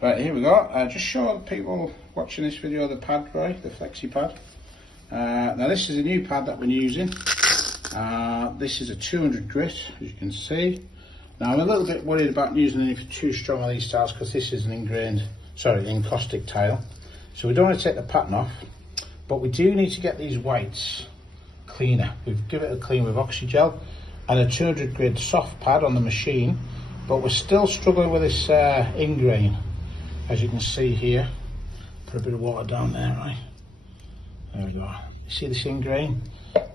Right, here we go. Just show the people watching this video the pad, right, the Flexi pad. Now this is a new pad that we're using. This is a 200 grit, as you can see. Now I'm a little bit worried about using anything too strong on these tiles because this is an encaustic tile. So we don't want to take the pattern off, but we do need to get these whites cleaner. We've given it a clean with Oxygel and a 200 grit soft pad on the machine, but we're still struggling with this Ingrained. As you can see here, put a bit of water down there, right? There we go. You see this Ingrained?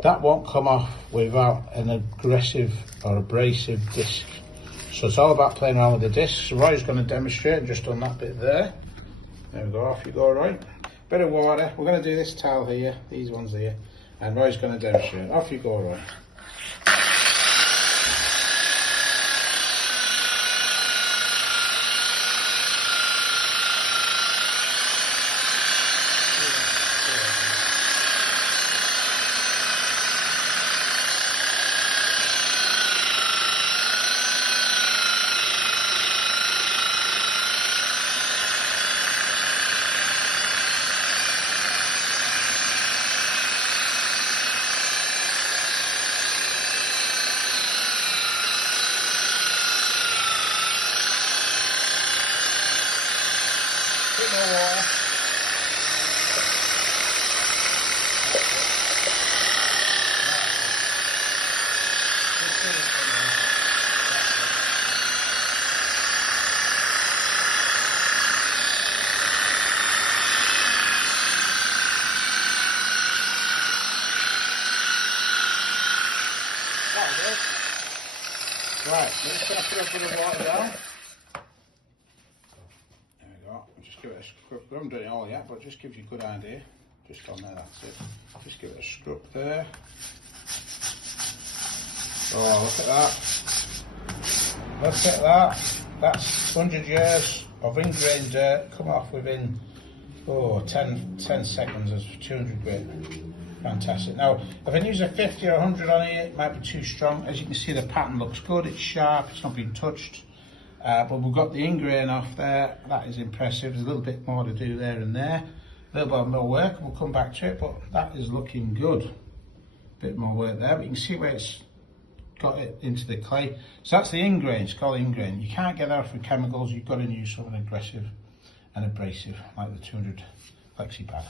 That won't come off without an aggressive or abrasive disc. So it's all about playing around with the discs. So Roy's going to demonstrate just on that bit there. There we go, off you go, Roy. Bit of water. We're going to do this tile here, these ones here, and Roy's going to demonstrate. Off you go, Roy. Bit more water. Right, we're just going to put a bit of water down. There we go. Just give it a scrub. We haven't done it all yet, but it just gives you a good idea. Just on there, that's it. Just give it a scrub there. Oh, look at that. Look at that. That's 100 years of ingrained dirt come off within 10 seconds of 200 grit. Fantastic. Now, if I use a 50 or 100 on here, it might be too strong. As you can see, the pattern looks good. It's sharp. It's not been touched. But we've got the Ingrained off there. That is impressive. There's a little bit more to do there and there. A little bit more work. We'll come back to it, but that is looking good. A bit more work there, but you can see where it's got it into the clay. So that's the Ingrained. It's called Ingrained. You can't get that off with chemicals. You've got to use something aggressive and abrasive, like the 200 Flexi pad.